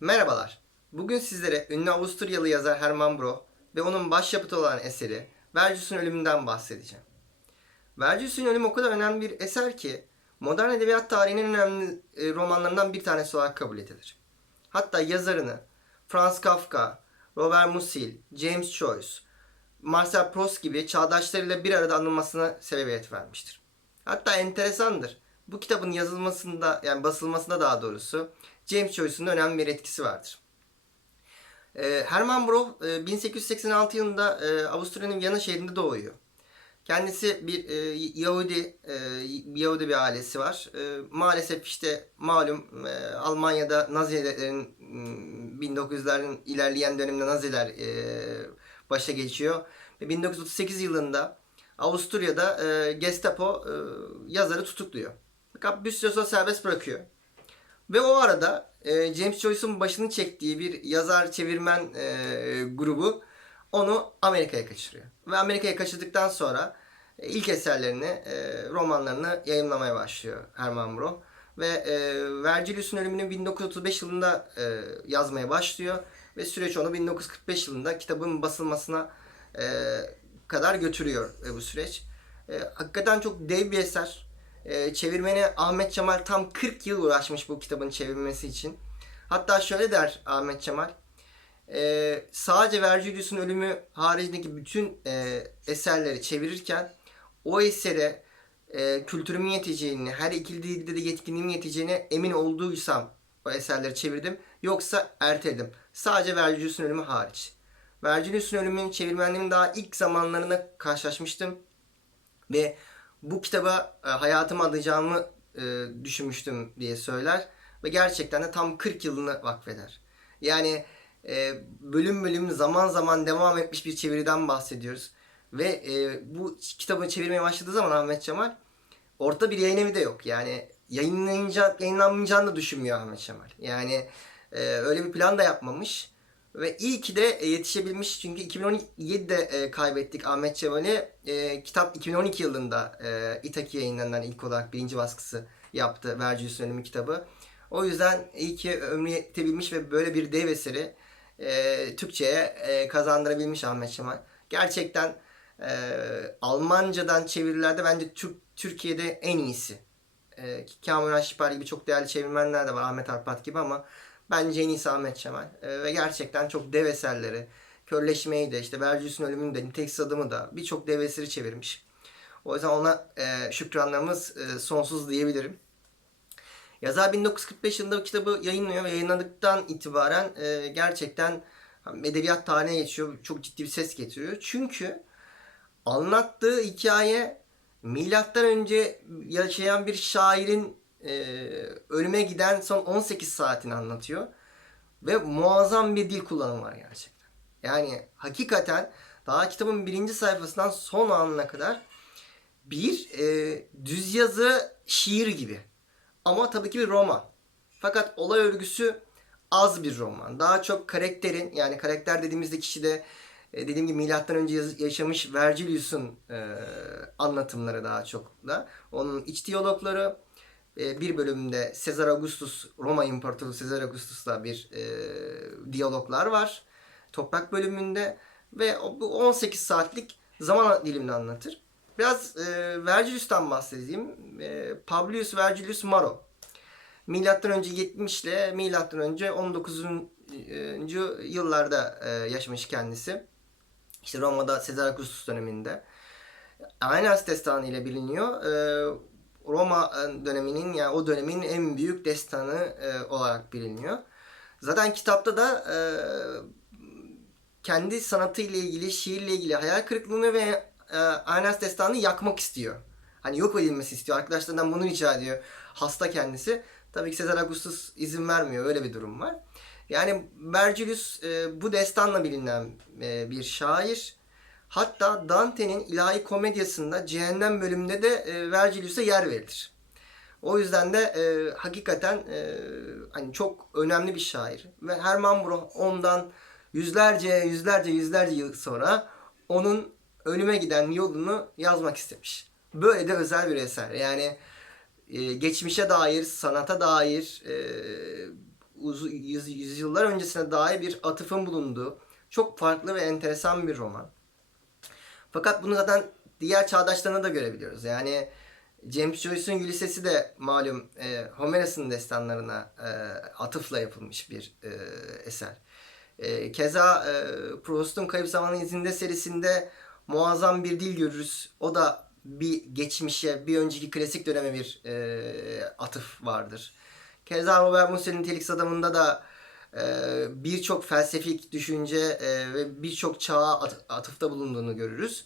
Merhabalar. Bugün sizlere ünlü Avusturyalı yazar Hermann Broch ve onun başyapıtı olan eseri Vergilius'un ölümünden bahsedeceğim. Vergilius'un ölümü o kadar önemli bir eser ki modern edebiyat tarihinin önemli e, romanlarından bir tanesi olarak kabul edilir. Hatta yazarını Franz Kafka, Robert Musil, James Joyce, Marcel Proust gibi çağdaşlarıyla bir arada anılmasına sebebiyet vermiştir. Hatta enteresandır. Bu kitabın yazılmasında yani basılmasında daha doğrusu James Joyce'un önemli bir etkisi vardır. Ee, Hermann Broch e, 1886 yılında e, Avusturya'nın Viyana şehrinde doğuyor. Kendisi bir e, Yahudi, e, Yahudi bir ailesi var. E, maalesef işte malum e, Almanya'da Nazilerin m, 1900'lerin ilerleyen döneminde Naziler e, başa geçiyor. Ve 1938 yılında Avusturya'da e, Gestapo e, yazarı tutukluyor. Fakat bir serbest bırakıyor. Ve o arada e, James Joyce'un başını çektiği bir yazar çevirmen e, grubu onu Amerika'ya kaçırıyor. Ve Amerika'ya kaçırdıktan sonra e, ilk eserlerini, e, romanlarını yayınlamaya başlıyor Hermann Broch. Ve e, Vergilius'un ölümünü 1935 yılında e, yazmaya başlıyor. Ve süreç onu 1945 yılında kitabın basılmasına e, kadar götürüyor e, bu süreç. E, hakikaten çok dev bir eser. E, çevirmeni Ahmet Cemal tam 40 yıl uğraşmış bu kitabın çevrilmesi için. Hatta şöyle der Ahmet Cemal. E, sadece Vergilius'un ölümü haricindeki bütün e, eserleri çevirirken o esere e, kültürümün yeteceğini, her iki dilde de yetkinliğimin yeteceğine emin olduysam o eserleri çevirdim. Yoksa erteledim. Sadece Vergilius'un ölümü hariç. Vergilius'un ölümünün çevirmenliğinin daha ilk zamanlarına karşılaşmıştım. Ve bu kitaba e, hayatımı adayacağımı e, düşünmüştüm diye söyler. Ve gerçekten de tam 40 yılını vakfeder. Yani e, bölüm bölüm zaman zaman devam etmiş bir çeviriden bahsediyoruz. Ve e, bu kitabı çevirmeye başladığı zaman Ahmet Cemal ortada bir yayın evi de yok. Yani yayınlanacak, yayınlanmayacağını da düşünmüyor Ahmet Cemal. Yani öyle bir plan da yapmamış. Ve iyi ki de e, yetişebilmiş çünkü 2017'de e, kaybettik Ahmet Cemal'i. E, kitap 2012 yılında e, İtaki yayınlarından ilk olarak birinci baskısı yaptı Vergilius'un Ölümü kitabı. O yüzden iyi ki ömrü yetebilmiş ve böyle bir dev eseri e, Türkçe'ye e, kazandırabilmiş Ahmet Cemal. Gerçekten e, Almancadan çevirilerde bence Türk Türkiye'de en iyisi. E, Kamil Aşipar gibi çok değerli çevirmenler de var Ahmet Arpat gibi ama bence en iyisi Ahmet Cemal. E, ve gerçekten çok dev eserleri. Körleşmeyi de işte Vergilius'un ölümünü de Nitex adımı da birçok dev eseri çevirmiş. O yüzden ona e, şükranlarımız e, sonsuz diyebilirim. Yazar 1945 yılında bu kitabı yayınlıyor ve yayınladıktan itibaren e, gerçekten edebiyat tarihine geçiyor. Çok ciddi bir ses getiriyor. Çünkü anlattığı hikaye milattan önce yaşayan bir şairin e, ölüme giden son 18 saatini anlatıyor. Ve muazzam bir dil kullanımı var gerçekten. Yani hakikaten daha kitabın birinci sayfasından son anına kadar bir e, düz yazı şiir gibi. Ama tabii ki bir roman. Fakat olay örgüsü az bir roman. Daha çok karakterin yani karakter dediğimizde kişi de e, dediğim gibi milattan önce yaşamış Vergilius'un e, anlatımları daha çok da. Onun iç diyalogları bir bölümde Sezar Augustus, Roma İmparatoru Sezar Augustus'la bir e, diyaloglar var. Toprak bölümünde ve bu 18 saatlik zaman dilimini anlatır. Biraz e, Vergilius'tan bahsedeyim. E, Publius Vergilius Maro. Milattan önce 70 ile milattan önce 19. yıllarda e, yaşamış kendisi. İşte Roma'da Sezar Augustus döneminde. Aeneas destanı ile biliniyor. E, Roma döneminin yani o dönemin en büyük destanı e, olarak biliniyor. Zaten kitapta da e, kendi sanatıyla ilgili, şiirle ilgili hayal kırıklığını ve e, Aeneas destanı yakmak istiyor. Hani yok edilmesi istiyor. Arkadaşlarından bunu rica ediyor. Hasta kendisi. Tabii ki Sezar Augustus izin vermiyor. Öyle bir durum var. Yani Vergilius e, bu destanla bilinen e, bir şair. Hatta Dante'nin ilahi komedyasında cehennem bölümünde de e, Vergilius'a yer verilir. O yüzden de e, hakikaten e, hani çok önemli bir şair. Ve Hermann Broch ondan yüzlerce yüzlerce yüzlerce yıl sonra onun ölüme giden yolunu yazmak istemiş. Böyle de özel bir eser. Yani e, geçmişe dair, sanata dair, e, uz- yüz- yüzyıllar öncesine dair bir atıfın bulunduğu çok farklı ve enteresan bir roman. Fakat bunu zaten diğer çağdaşlarına da görebiliyoruz. Yani James Joyce'un Ulysses'i de malum e, Homeros'un destanlarına e, atıfla yapılmış bir e, eser. E, keza e, Proust'un Kayıp Zamanın İzinde serisinde muazzam bir dil görürüz. O da bir geçmişe, bir önceki klasik döneme bir e, atıf vardır. Keza Robert Musil'in Nitelik Adamı'nda da birçok felsefik düşünce e, ve birçok çağa at- atıfta bulunduğunu görürüz.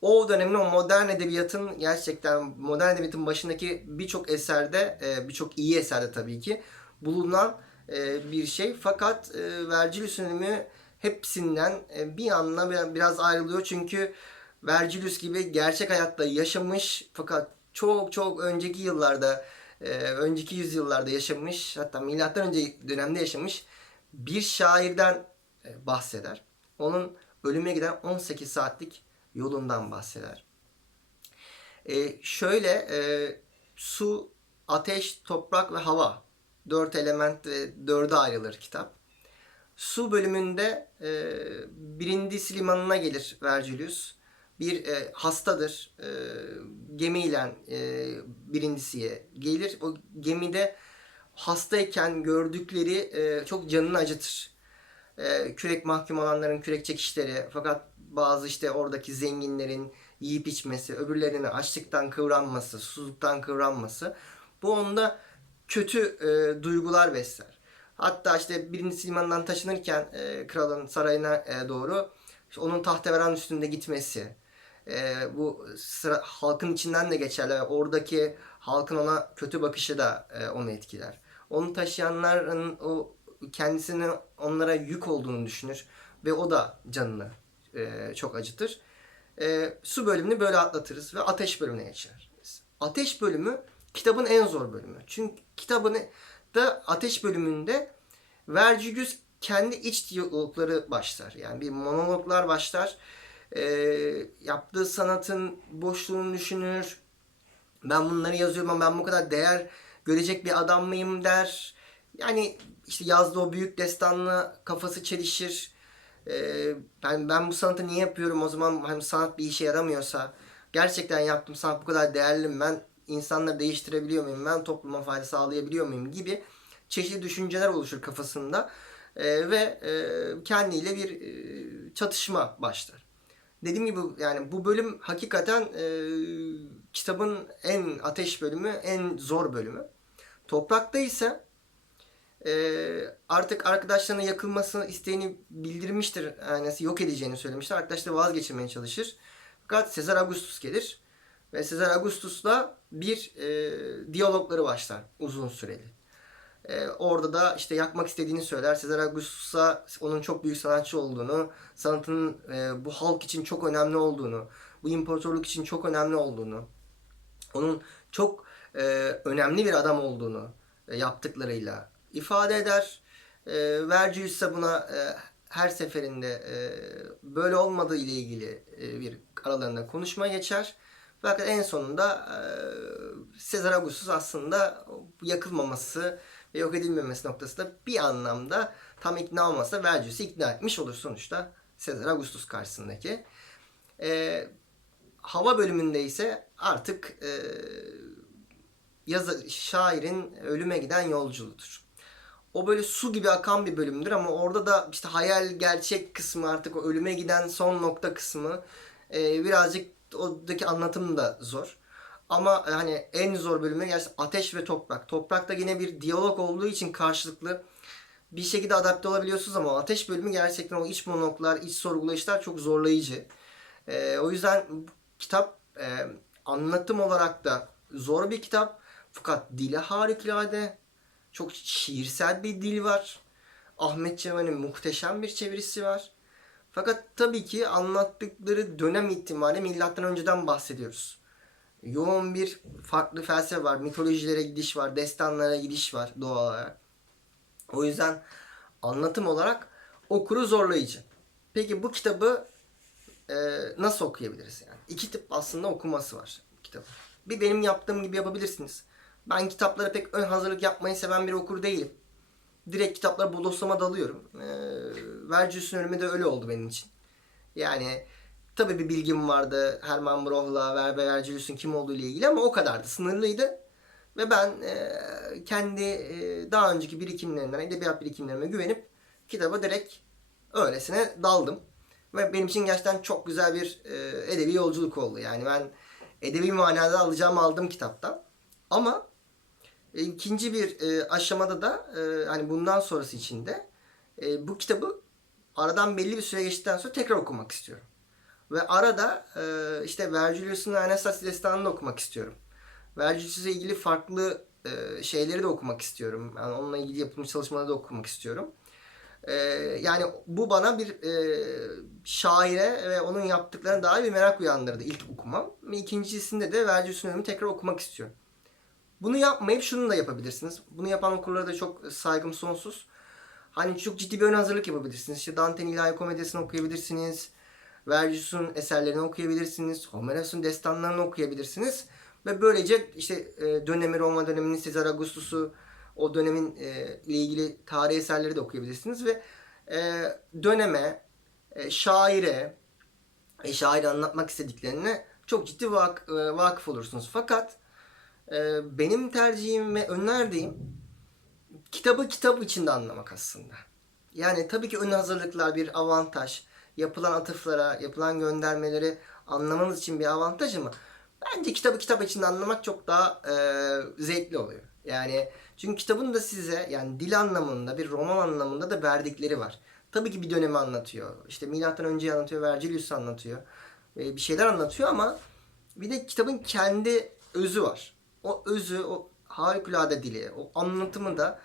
O dönemin o modern edebiyatın gerçekten modern edebiyatın başındaki birçok eserde, e, birçok iyi eserde tabii ki bulunan e, bir şey. Fakat Vergilius ölümü hepsinden bir anla bir- biraz ayrılıyor. Çünkü Vergilius gibi gerçek hayatta yaşamış fakat çok çok önceki yıllarda, önceki yüzyıllarda yaşamış hatta milattan önce dönemde yaşamış bir şairden e, bahseder. Onun ölüme giden 18 saatlik yolundan bahseder. E, şöyle e, su, ateş, toprak ve hava dört element ve dörde ayrılır kitap. Su bölümünde e, birincisi limanına gelir Vergilius. Bir e, hastadır. E, gemiyle e, birincisiye gelir. O gemide hastayken gördükleri e, çok canını acıtır. E, kürek mahkum olanların kürek çekişleri fakat bazı işte oradaki zenginlerin yiyip içmesi, öbürlerinin açlıktan kıvranması, susuzluktan kıvranması bu onda kötü e, duygular besler. Hatta işte birinci limandan taşınırken e, kralın sarayına e, doğru işte onun tahteveran üstünde gitmesi, e, bu sıra, halkın içinden de geçerli. Oradaki halkın ona kötü bakışı da e, onu etkiler. Onu taşıyanların o kendisinin onlara yük olduğunu düşünür ve o da canını e, çok acıtır. E, su bölümünü böyle atlatırız ve ateş bölümüne geçeriz. Ateş bölümü kitabın en zor bölümü. Çünkü kitabın da ateş bölümünde Vergilius kendi iç diyalogları başlar. Yani bir monologlar başlar. E, yaptığı sanatın boşluğunu düşünür. Ben bunları yazıyorum ama ben bu kadar değer görecek bir adam mıyım der. Yani işte yazdığı o büyük destanla kafası çelişir. Ee, ben ben bu sanatı niye yapıyorum o zaman hani sanat bir işe yaramıyorsa gerçekten yaptım sanat bu kadar değerli mi ben insanları değiştirebiliyor muyum ben topluma fayda sağlayabiliyor muyum gibi çeşitli düşünceler oluşur kafasında Ee, ve e, kendiyle bir e, çatışma başlar. Dediğim gibi yani bu bölüm hakikaten e, kitabın en ateş bölümü, en zor bölümü. Toprakta ise e, artık arkadaşlarına yakılmasını isteğini bildirmiştir. Yani yok edeceğini söylemiştir. Arkadaşları vazgeçirmeye çalışır. Fakat Sezar Augustus gelir. Ve Sezar Augustus'la bir e, diyalogları başlar uzun süreli. E, orada da işte yakmak istediğini söyler. Sezar Augustus'a onun çok büyük sanatçı olduğunu, sanatının e, bu halk için çok önemli olduğunu, bu imparatorluk için çok önemli olduğunu, onun çok e, önemli bir adam olduğunu e, yaptıklarıyla ifade eder. E, Vergilius ise buna e, her seferinde e, böyle olmadığı ile ilgili e, bir aralarında konuşma geçer. Fakat en sonunda e, Sezar Augustus aslında yakılmaması ve yok edilmemesi noktasında bir anlamda tam ikna olmasa Vergilius'u ikna etmiş olur sonuçta Sezar Augustus karşısındaki. E, hava bölümünde ise artık e, yazı, şairin ölüme giden yolculuğudur. O böyle su gibi akan bir bölümdür ama orada da işte hayal gerçek kısmı artık o ölüme giden son nokta kısmı e, birazcık oradaki anlatım da zor. Ama hani en zor bölümü gerçekten ateş ve toprak. Toprakta yine bir diyalog olduğu için karşılıklı bir şekilde adapte olabiliyorsunuz ama ateş bölümü gerçekten o iç monologlar, iç sorgulayışlar çok zorlayıcı. E, o yüzden kitap e, anlatım olarak da zor bir kitap. Fakat dili harikulade. Çok şiirsel bir dil var. Ahmet Cemal'in muhteşem bir çevirisi var. Fakat tabii ki anlattıkları dönem ihtimali milattan önceden bahsediyoruz. Yoğun bir farklı felsefe var. Mitolojilere gidiş var. Destanlara gidiş var doğal olarak. O yüzden anlatım olarak okuru zorlayıcı. Peki bu kitabı e, nasıl okuyabiliriz yani? İki tip aslında okuması var kitabı. Bir benim yaptığım gibi yapabilirsiniz. Ben kitaplara pek ön hazırlık yapmayı seven bir okur değilim. direkt kitaplara bodoslama dalıyorum. E, Vergius'un ölümü de öyle oldu benim için. Yani tabii bir bilgim vardı Herman Broch'la Ver ve Vergilius'un kim olduğu ile ilgili ama o kadardı. Sınırlıydı. Ve ben e, kendi e, daha önceki birikimlerimden, edebiyat birikimlerime güvenip kitaba direkt öylesine daldım. Ve benim için gerçekten çok güzel bir e, edebi yolculuk oldu. Yani ben edebi manada alacağımı aldım kitaptan. Ama e, ikinci bir e, aşamada da e, hani bundan sonrası içinde e, bu kitabı aradan belli bir süre geçtikten sonra tekrar okumak istiyorum. Ve arada e, işte Vergilius'un Anastasia destanını da okumak istiyorum. Vergilius'la ilgili farklı e, şeyleri de okumak istiyorum. Yani onunla ilgili yapılmış çalışmaları da okumak istiyorum. E, yani bu bana bir e, şaire ve onun yaptıklarına dair bir merak uyandırdı ilk okumam. Ve de Vergilius'un ölümünü tekrar okumak istiyorum. Bunu yapmayıp şunu da yapabilirsiniz. Bunu yapan okurlara da çok saygım sonsuz. Hani çok ciddi bir ön hazırlık yapabilirsiniz. İşte Dante'nin İlahi Komedisini okuyabilirsiniz. Vergilius'un eserlerini okuyabilirsiniz. Homeros'un destanlarını okuyabilirsiniz. Ve böylece işte e, dönemi Roma döneminin Sezar Augustus'u o dönemin e, ile ilgili tarih eserleri de okuyabilirsiniz ve e, döneme, e, şaire, e, şairi anlatmak istediklerine çok ciddi vak, e, vakıf olursunuz. Fakat e, benim tercihim ve önerdiğim kitabı kitap içinde anlamak aslında. Yani tabii ki ön hazırlıklar bir avantaj. Yapılan atıflara, yapılan göndermeleri anlamanız için bir avantaj ama bence kitabı kitap içinde anlamak çok daha e, zevkli oluyor. Yani çünkü kitabın da size yani dil anlamında bir roman anlamında da verdikleri var. Tabii ki bir dönemi anlatıyor. İşte milattan önceyi anlatıyor, Vergilius'u anlatıyor. E, bir şeyler anlatıyor ama bir de kitabın kendi özü var. O özü, o harikulade dili, o anlatımı da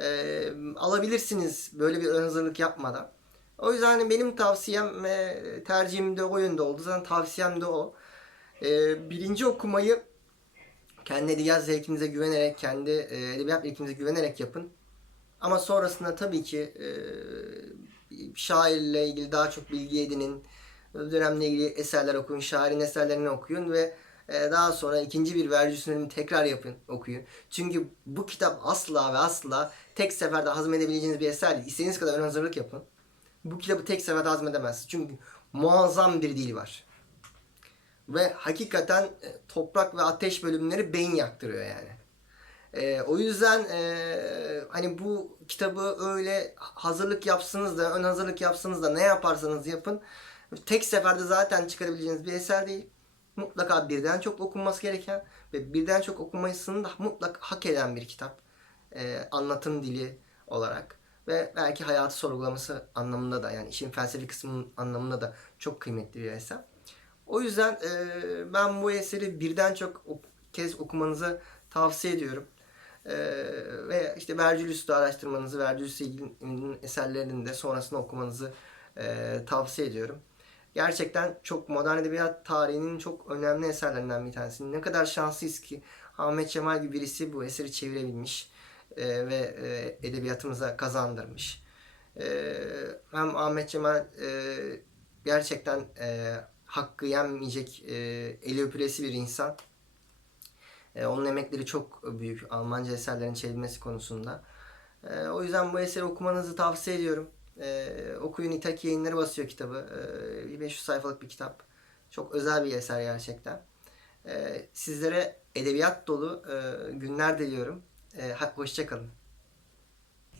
e, alabilirsiniz böyle bir ön hazırlık yapmadan. O yüzden hani benim tavsiyem ve tercihim de o yönde oldu. Zaten tavsiyem de o. E, birinci okumayı kendi edebiyat zevkinize güvenerek, kendi e, edebiyat bilginize güvenerek yapın. Ama sonrasında tabii ki e, şairle ilgili daha çok bilgi edinin. Dönemle ilgili eserler okuyun, şairin eserlerini okuyun ve e, daha sonra ikinci bir ölümünü tekrar yapın, okuyun. Çünkü bu kitap asla ve asla tek seferde hazmedebileceğiniz bir eser değil. İstediğiniz kadar ön hazırlık yapın. Bu kitabı tek seferde hazmedemezsiniz. Çünkü muazzam bir dil var. Ve hakikaten e, toprak ve ateş bölümleri beyin yaktırıyor yani. E, o yüzden e, hani bu kitabı öyle hazırlık yapsınız da ön hazırlık yapsınız da ne yaparsanız yapın tek seferde zaten çıkarabileceğiniz bir eser değil. Mutlaka birden çok okunması gereken ve birden çok okunmasını da mutlaka hak eden bir kitap. E, anlatım dili olarak ve belki hayatı sorgulaması anlamında da yani işin felsefi kısmının anlamında da çok kıymetli bir eser. O yüzden e, ben bu eseri birden çok ok- kez okumanızı tavsiye ediyorum. E, ve işte Vergilius'u da araştırmanızı, Vergilius'la ilgili eserlerini de sonrasında okumanızı e, tavsiye ediyorum. Gerçekten çok modern edebiyat tarihinin çok önemli eserlerinden bir tanesi. Ne kadar şanslıyız ki Ahmet Cemal gibi birisi bu eseri çevirebilmiş e, ve e, edebiyatımıza kazandırmış. E, hem Ahmet Cemal e, gerçekten e, hakkı yenmeyecek e, eli öpülesi bir insan. E, onun emekleri çok büyük Almanca eserlerin çevrilmesi konusunda. E, o yüzden bu eseri okumanızı tavsiye ediyorum. E, okuyun İtaki yayınları basıyor kitabı. E, 500 sayfalık bir kitap. Çok özel bir eser gerçekten. E, sizlere edebiyat dolu e, günler diliyorum. E, hoşçakalın.